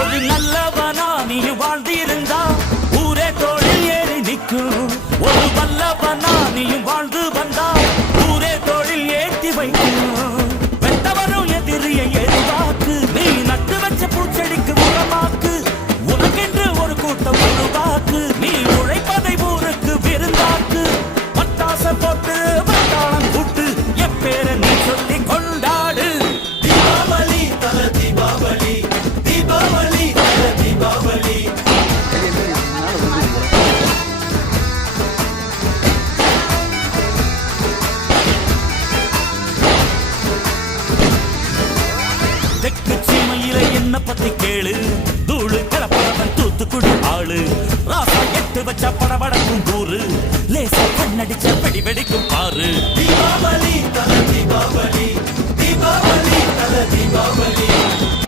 ஒரு நல்லவனா நீ வாழ்ந்திருந்தா ஊரே தோளில் ஏறி நிற்கும். ஒரு வல்லவனா நீயும் வாழ்ந்து வந்தா ஊரே தோளில் ஏற்றி வைக்கும். வெட்டவரும் எதிரியை எதிர்பார்க்கு, நீ நட்டு வச்ச பூச்செடிக்கு உரமாக்கு. உனக்கென்று ஒரு கூட்டம் உருவாக்கு, நீ உழைப்பதை ஊருக்கு விருந்தாக்கு. பட்டாச போட்டு வட்டாளம் கூட்டு என் பேரை நீ சொல்லி கொண்டாடு. தீபாவளி தல தீபாவளி, தீபாவளி தல தீபாவளி. தெற்கு சீமையில என்ன பத்தி கேளு, தூளு கிளப்பவன் தூத்துக்குடி ஆளு. ராசா எட்டு வச்ச படபடக்கும் கூறு, லேசா கண்ணடிச்ச வெடி வெடிக்கும் பாரு. தீபாவளி தல தீபாவளி, தீபாவளி தல தீபாவளி.